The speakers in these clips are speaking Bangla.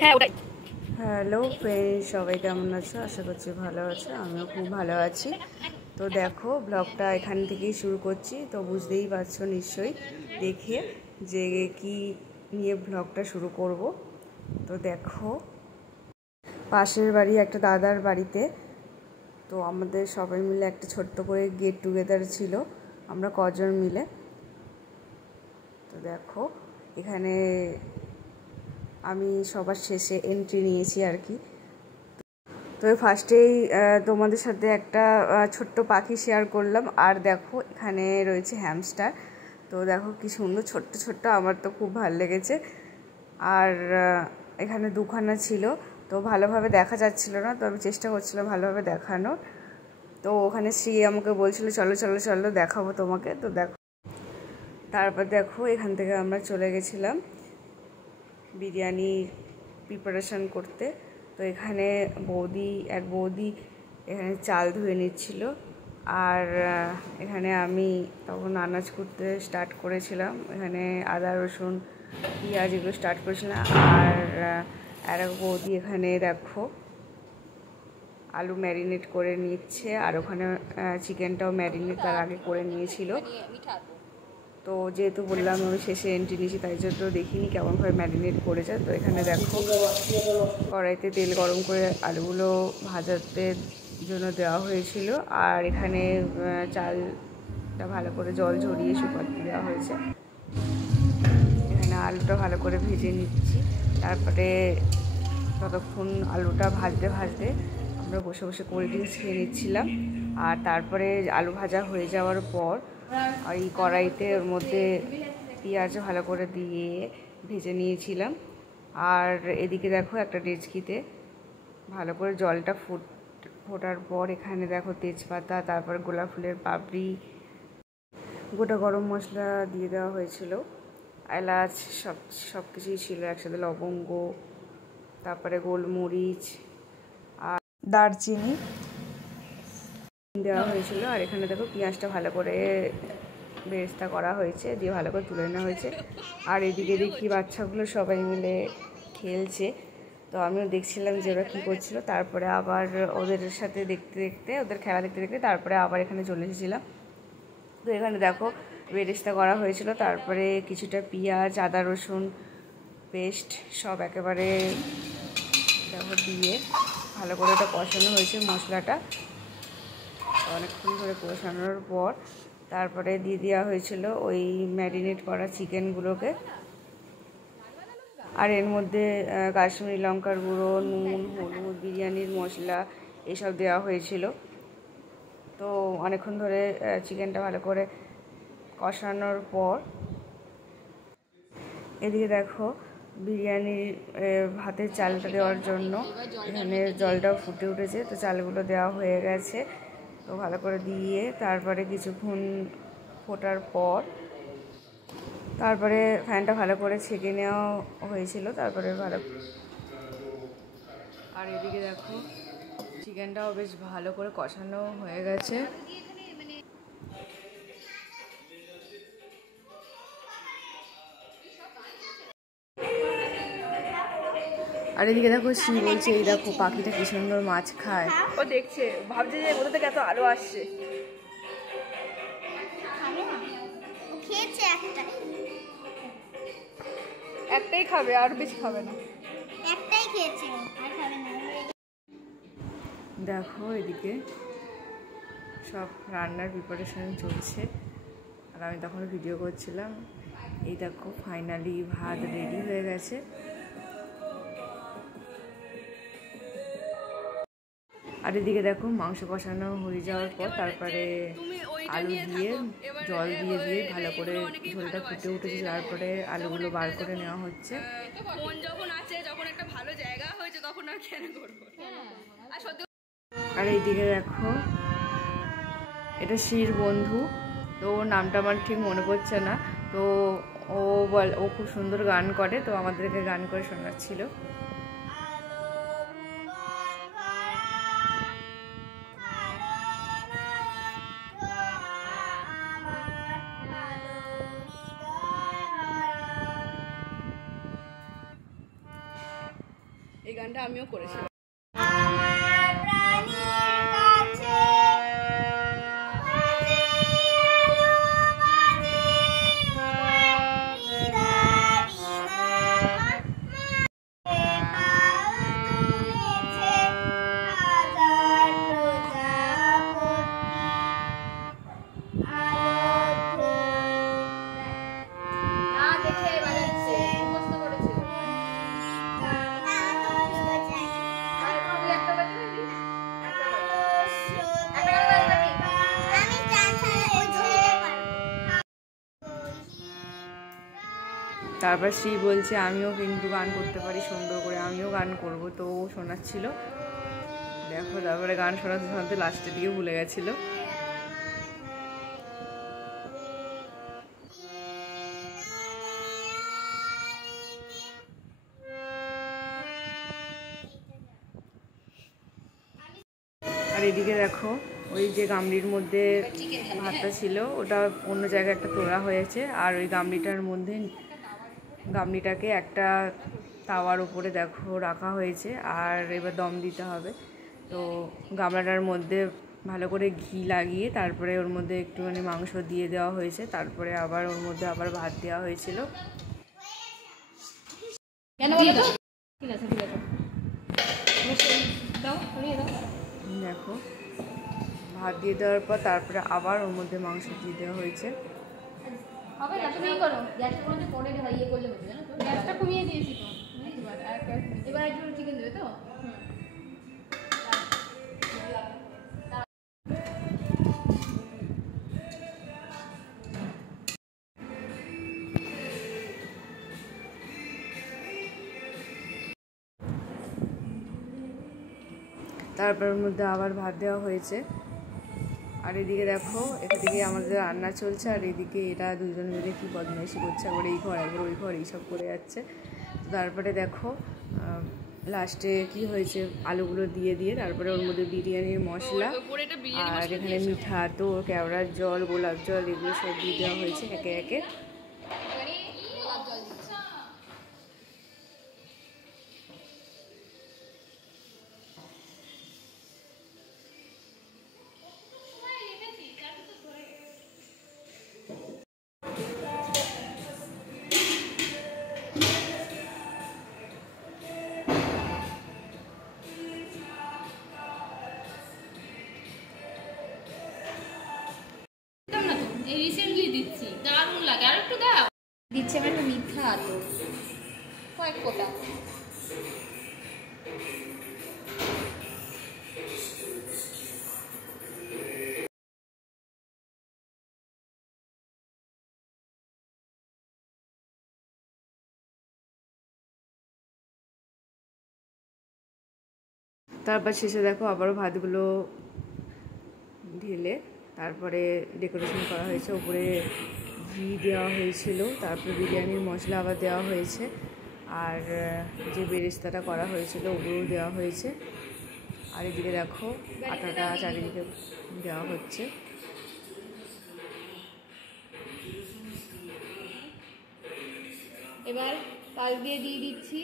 হ্যাঁ ওটাই। হ্যালো ফ্রেন্ড, সবাই কেমন আছো? আশা করছি ভালো আছো। আমিও খুব ভালো আছি। তো দেখো, ব্লগটা এখান থেকেই শুরু করছি। তো বুঝতেই পারছো নিশ্চয়ই দেখে যে কি নিয়ে ব্লগটা শুরু করব। তো দেখো, পাশের বাড়ি একটা দাদার বাড়িতে তো আমাদের সবাই মিলে একটা ছোট্ট করে গেট টুগেদার ছিল, আমরা কজন মিলে। তো দেখো, এখানে আমি সবার শেষে এন্ট্রি নিয়েছি আর কি। তো ফার্স্টেই তোমাদের সাথে একটা ছোট্ট পাখি শেয়ার করলাম। আর দেখো, এখানে রয়েছে হ্যামস্টার। তো দেখো কি সুন্দর ছোট্ট ছোট্ট, আমার তো খুব ভালো লেগেছে। আর এখানে দুখানা ছিল, তো ভালোভাবে দেখা যাচ্ছিল না, তো আমি চেষ্টা করছিলাম ভালোভাবে দেখানোর। তো ওখানে শ্রী আমাকে বলছিল চলো চলো চলো দেখাবো তোমাকে। তো দেখো, তারপর দেখো এখান থেকে আমরা চলে গেছিলাম বিরিয়ানির প্রিপারেশান করতে। তো এখানে এক বৌদি এখানে চাল ধুয়ে নিচ্ছিল। আর এখানে আমি তখন আনাজ করতে স্টার্ট করেছিলাম। এখানে আদা রসুন পেঁয়াজ এগুলো স্টার্ট করেছিলাম। আর এক বৌদি এখানে দেখো আলু ম্যারিনেট করে নিচ্ছে, আর ওখানে চিকেনটাও ম্যারিনেট তার আগে করে নিয়েছিল। তো যেহেতু বললাম আমি শেষে এন্ট্রি নিয়েছি, তাই জন্য দেখিনি কেমনভাবে ম্যারিনেট করেছে। তো এখানে দেখো কড়াইতে তেল গরম করে আলুগুলো ভাজাতে জন্য দেওয়া হয়েছিল। আর এখানে চালটা ভালো করে জল ঝরিয়ে শুকাতে দেওয়া হয়েছে। এখানে আলুটা ভালো করে ভেজে নিচ্ছি। তারপরে ততক্ষণ আলুটা ভাজতে ভাজতে আমরা বসে বসে কোল্ড ড্রিঙ্কস খেয়ে নিচ্ছিলাম। আর তারপরে আলু ভাজা হয়ে যাওয়ার পর এই কড়াইতে ওর মধ্যে পেঁয়াজ ভালো করে দিয়ে ভেজে নিয়েছিলাম। আর এদিকে দেখো একটা ডেচকিতে ভালো করে জলটা ফোটার পর এখানে দেখো তেজপাতা, তারপর গোলাপ ফুলের পাপড়ি, গোটা গরম মশলা দিয়ে দেওয়া হয়েছিল, এলাচ সব কিছুই ছিল একসাথে, লবঙ্গ, তারপরে গোলমরিচ আর দারচিনি দেওয়া হয়েছিল। আর এখানে দেখো পেঁয়াজটা ভালো করে বেরেস্তা করা হয়েছে, দিয়ে ভালো করে তুলে নেওয়া হয়েছে। আর এদিকে দেখি বাচ্চাগুলো সবাই মিলে খেলছে। তো আমিও দেখছিলাম যে ওরা কী করছিল। তারপরে আবার ওদের সাথে দেখতে দেখতে, ওদের খেলা দেখতে দেখতে তারপরে আবার এখানে চলে এসেছিলাম। তো এখানে দেখো বেরেস্তা করা হয়েছিল, তারপরে কিছুটা পেঁয়াজ আদা রসুন পেস্ট সব একেবারে দেখো দিয়ে ভালো করে ওটা কষানো হয়েছে মশলাটা। অনেকক্ষণ ধরে কষানোর পর তারপরে দিয়ে দেওয়া হয়েছিল ওই ম্যারিনেট করা চিকেনগুলোকে। আর এর মধ্যে কাশ্মীরি লঙ্কার গুঁড়ো, নুন, হলুদ, বিরিয়ানির মশলা এসব দেওয়া হয়েছিল। তো অনেকক্ষণ ধরে চিকেনটা ভালো করে কষানোর পর এদিকে দেখো বিরিয়ানির ভাতের চালটা দেওয়ার জন্য এখানে জলটাও ফুটে উঠেছে। তো চালগুলো দেওয়া হয়ে গেছে, তো ভালো করে দিয়ে তারপরে কিছুক্ষণ ফোটার পর তারপরে ফ্যানটা ভালো করে ছেঁকে নেওয়া হয়েছিল। তারপরে আর এদিকে দেখো চিকেনটাও বেশ ভালো করে কষানো হয়ে গেছে। আর এদিকে দেখো শ্রী বলছে এই দেখো পাখিটা কি সুন্দর মাছ খায়। ও দেখছে, ভাবছে যে কোথা থেকে এত আলো আসছে। একটাই খাবে, আর বেশি খাবে না। একটাই খেয়েছে, আর খাবে না। দেখো এদিকে সব রান্নার প্রিপারেশন চলছে, আর আমি তখন ভিডিও করছিলাম। এই দেখো ফাইনালি ভাত রেডি হয়ে গেছে। আর এদিকে দেখো মাংস কষানো হয়ে যাওয়ার পর তারপরে আলু দিয়ে জল দিয়ে দিয়ে ভালো করে ঝোলটা ফুটে উঠেছে। তারপরে আলুগুলো বার করে নেওয়া হচ্ছে। মন যখন আছে, যখন একটা ভালো জায়গা হয়েছে, তখন আর কেন করবো। আর সত্যি আর এইদিকে দেখো এটা শ্রীর বন্ধু, তো ওর নামটা আমার ঠিক মনে পড়ছে না। তো ও খুব সুন্দর গান করে, তো আমাদেরকে গান করে শোনাচ্ছিল। এই গানটা আমিও করেছি। আমার প্রাণীর কাছে তারপর শ্রী বলছে আমিও কিন্তু গান করতে পারি সুন্দর করে, আমিও গান করব। তো ও শোনাচ্ছিল, দেখো। তারপরে গান শোনাতে শোনাতে লাস্টের দিকে ভুলে গেছিল। আর এদিকে দেখো ওই যে গামলির মধ্যে ভাতটা ছিল ওটা অন্য জায়গায় একটা তোলা হয়েছে, আর ওই গামলিটাকে একটা তাওয়ার উপরে দেখো রাখা হয়েছে, আর এবার দম দিতে হবে। তো গামলাটার মধ্যে ভালো করে ঘি লাগিয়ে তারপরে ওর মধ্যে একটুখানি মাংস দিয়ে দেওয়া হয়েছে, তারপরে আবার ওর মধ্যে আবার ভাত দেওয়া হয়েছিল। দেখো ভাত দিয়ে দেওয়ার পর তারপরে আবার ওর মধ্যে মাংস দিয়ে দেওয়া হয়েছে। তারপর ওর মধ্যে আবার ভাত দেওয়া হয়েছে। আর এদিকে দেখো এদিকে আমাদের রান্না চলছে, আর এদিকে এরা দুজন মিলে কি বদমাইশি করছে, একবার এই ঘর একবার ওই ঘর এইসব করে যাচ্ছে। তারপরে দেখো লাস্টে কি হয়েছে, আলুগুলো দিয়ে তারপরে ওর মধ্যে বিরিয়ানির মশলা আর এখানে মিঠা, তো কেওড়ার জল, গোলাপ জল এগুলো সব দিয়ে দেওয়া হয়েছে একে একে। রিসেন্টলি দিচ্ছি, দারুণ লাগে। আর একটু দাও দিচ্ছে আমার একটু মিঠা তো কয়েক ফোঁটা। তারপর শেষে দেখো আবারও ভাতগুলো ঢেলে তারপরে ডেকোরেশন করা হয়েছে, উপরে ঘি দেওয়া হয়েছিল, তারপরে বিরিয়ানির মশলা আবার দেওয়া হয়েছে, আর যে বেরেস্তাটা করা হয়েছিল ওগুলোও দেওয়া হয়েছে। আর এদিকে দেখো আটাটা চারিদিকে দেওয়া হচ্ছে। এবার পাল দিয়ে দিচ্ছি।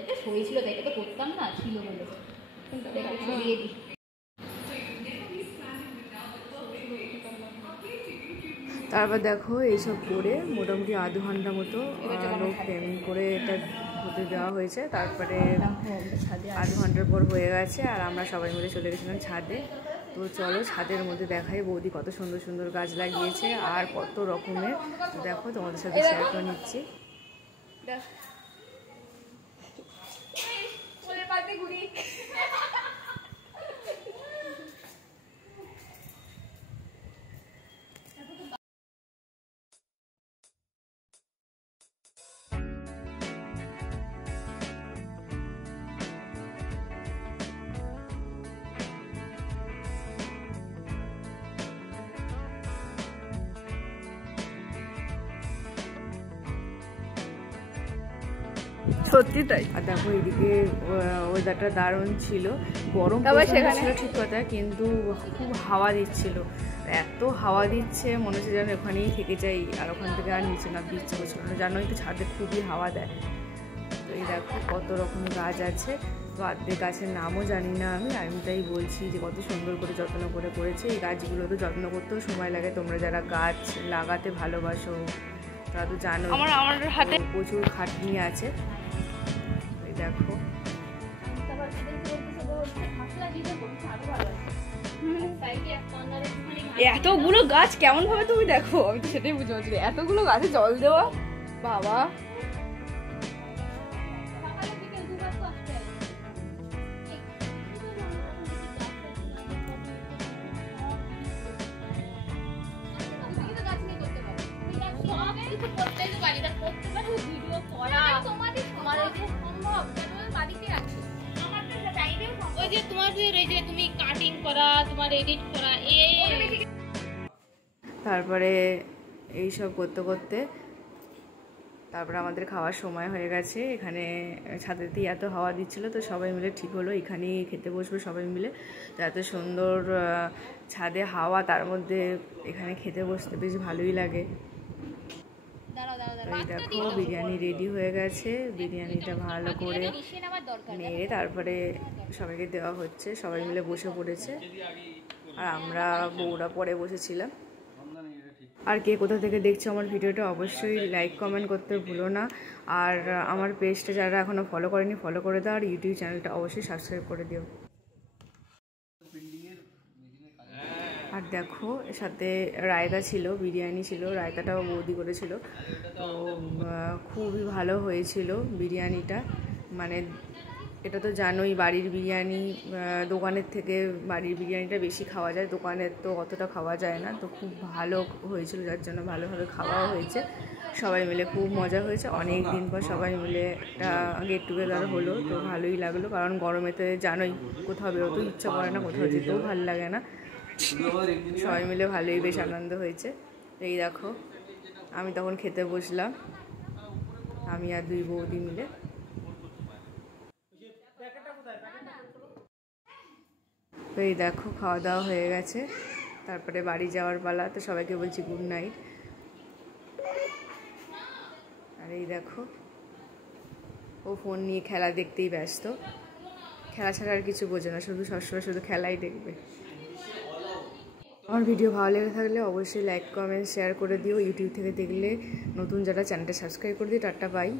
এটা তো হয়েছিল তাই তো করতাম না, ছিল বলে ছড়িয়ে দিই। তারপর দেখো এইসব করে মোটামুটি আধ ঘন্টা মতো ফ্রেম করে এটা হতে দেওয়া হয়েছে। তারপরে আধ ঘন্টার পর হয়ে গেছে, আর আমরা সবাই মিলে চলে গেছিলাম ছাদে। তো চলো ছাদের মধ্যে দেখাই বৌদি কত সুন্দর সুন্দর গাছ লাগিয়েছে আর কত রকমের। তো দেখো তোমাদের সাথে শেয়ার করে নিচ্ছি। সত্যি তাই। আর দেখো এদিকে ওয়েদারটা দারুণ ছিল, গরম ছিল ঠিক কথা, কিন্তু খুব হাওয়া দিচ্ছিল। এত হাওয়া দিচ্ছে মনে হচ্ছে যেন ওখানেই থেকে যাই, আর ওখান থেকে আর নিচে না দিচ্ছে করছিল না, জানোই তো ছাদে খুবই হাওয়া দেয়। তো এই দেখো কত রকম গাছ আছে, তো অর্ধেক গাছের নামও জানি না আমি তাই বলছি যে কত সুন্দর করে যত্ন করে করেছে। এই গাছগুলো তো যত্ন করতেও সময় লাগে, তোমরা যারা গাছ লাগাতে ভালোবাসো তারা তো জানো আমার হাতে প্রচুর খাটনি আছে। এই দেখো এতগুলো গাছ কেমন ভাবে তুমি দেখো, আমি তো সেটাই বুঝতে পারছি এতগুলো গাছে জল দেওয়া, বাবা। তারপরে এইসব করতে করতে তারপরে আমাদের খাওয়ার সময় হয়ে গেছে। এখানে ছাদেতেই এত হাওয়া দিচ্ছিলো, তো সবাই মিলে ঠিক হলো এখানেই খেতে বসবো সবাই মিলে। তো এত সুন্দর ছাদে হাওয়া, তার মধ্যে এখানে খেতে বসতে বেশ ভালোই লাগে। এই দেখো বিরিয়ানি রেডি হয়ে গেছে, বিরিয়ানিটা ভালো করে নেড়ে তারপরে সবাইকে দেওয়া হচ্ছে, সবাই মিলে বসে পড়েছে আর আমরা বউরা পরে বসেছিলাম। আর কে কোথা থেকে দেখছো আমার ভিডিওটা অবশ্যই লাইক কমেন্ট করতে ভুলো না, আর আমার পেজটা যারা এখনও ফলো করেনি ফলো করে দাও, আর ইউটিউব চ্যানেলটা অবশ্যই সাবস্ক্রাইব করে দিও। আর দেখো এর সাথে রায়তা ছিল, বিরিয়ানি ছিল, রায়তাটাও বৌদি করেছিল, তো খুবই ভালো হয়েছিল বিরিয়ানিটা। মানে এটা তো জানোই বাড়ির বিরিয়ানি দোকানের থেকে বাড়ির বিরিয়ানিটা বেশি খাওয়া যায়, দোকানের তো অতটা খাওয়া যায় না, তো খুব ভালো হয়েছিল, যার জন্য ভালোভাবে খাওয়াও হয়েছে, সবাই মিলে খুব মজা হয়েছে। অনেক দিন পর সবাই মিলে একটা গেট টুগেদার হলো, তো ভালোই লাগলো, কারণ গরমেতে জানোই কোথাও বেরোতেও ইচ্ছা করে না, কোথাও যেতেও ভালো লাগে না, সবাই মিলে ভালোই বেশ আনন্দ হয়েছে। এই দেখো আমি তখন খেতে বসলাম, আমি আর দুই বৌদি মিলে। তো এই দেখো খাওয়া দাওয়া হয়ে গেছে, তারপরে বাড়ি যাওয়ার পালা, তো সবাইকে বলছি গুড নাইট। আর এই দেখো ও ফোন নিয়ে খেলা দেখতেই ব্যস্ত, খেলা ছাড়া আর কিছু বোঝে না, শুধু সবসময় শুধু খেলাই দেখবে। আমার ভিডিও ভালো লেগে থাকলে অবশ্যই লাইক কমেন্ট শেয়ার করে দিও, ইউটিউব থেকে দেখলে নতুন যারা চ্যানেলটা সাবস্ক্রাইব করে দিও। Tata bye.